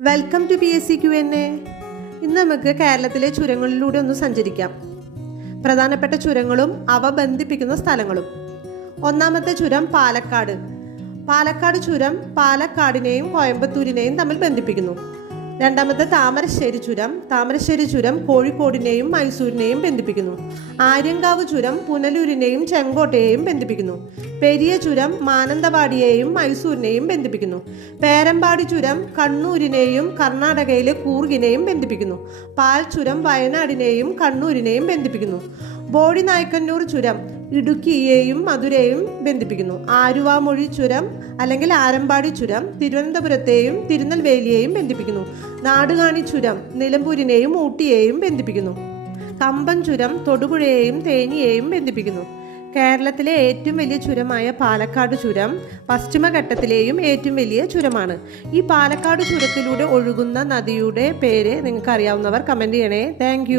Welcome to PSC Q&A. ഇന്ന് നമുക്ക് കേരളത്തിലെ ചുരങ്ങളിലൂടെ ഒന്ന് സഞ്ചരിക്കാം. പ്രധാനപ്പെട്ട ചുരങ്ങളും അവ ബന്ധിപ്പിക്കുന്ന സ്ഥലങ്ങളും. ഒന്നാമത്തെ ചുരം പാലക്കാട്. പാലക്കാട് ചുരം പാലക്കാടിനെയും കോയമ്പത്തൂരിനെയും തമ്മിൽ ബന്ധിപ്പിക്കുന്നു. രണ്ടാമത്തെ താമരശ്ശേരി ചുരം. താമരശ്ശേരി ചുരം കോഴിക്കോടിനെയും മൈസൂരിനെയും ബന്ധിപ്പിക്കുന്നു. ആര്യങ്കാവ് ചുരം പുനലൂരിനെയും ചെങ്കോട്ടയെയും ബന്ധിപ്പിക്കുന്നു. പെരിയ ചുരം മാനന്തവാടിയെയും മൈസൂരിനെയും ബന്ധിപ്പിക്കുന്നു. പേരമ്പാടി ചുരം കണ്ണൂരിനെയും കർണാടകയിലെ കൂർഗിനെയും ബന്ധിപ്പിക്കുന്നു. പാൽ ചുരം വയനാടിനെയും കണ്ണൂരിനെയും ബന്ധിപ്പിക്കുന്നു. ബോഡി നായ്ക്കന്നൂർ ചുരം ഇടുക്കിയെയും മധുരയെയും ബന്ധിപ്പിക്കുന്നു. ആരുവാമൊഴി ചുരം അല്ലെങ്കിൽ ആരമ്പാടി ചുരം തിരുവനന്തപുരത്തെയും തിരുനെൽവേലിയെയും ബന്ധിപ്പിക്കുന്നു. നാടുകാണി ചുരം നിലമ്പൂരിനെയും ഊട്ടിയെയും ബന്ധിപ്പിക്കുന്നു. കമ്പം ചുരം തൊടുപുഴയെയും തേനിയെയും ബന്ധിപ്പിക്കുന്നു. കേരളത്തിലെ ഏറ്റവും വലിയ ചുരമായ പാലക്കാട് ചുരം പശ്ചിമഘട്ടത്തിലെയും ഏറ്റവും വലിയ ചുരമാണ്. ഈ പാലക്കാട് ചുരത്തിലൂടെ ഒഴുകുന്ന നദിയുടെ പേര് നിങ്ങൾക്ക് അറിയാവുന്നവർ കമൻറ്റ് ചെയ്യണേ. താങ്ക്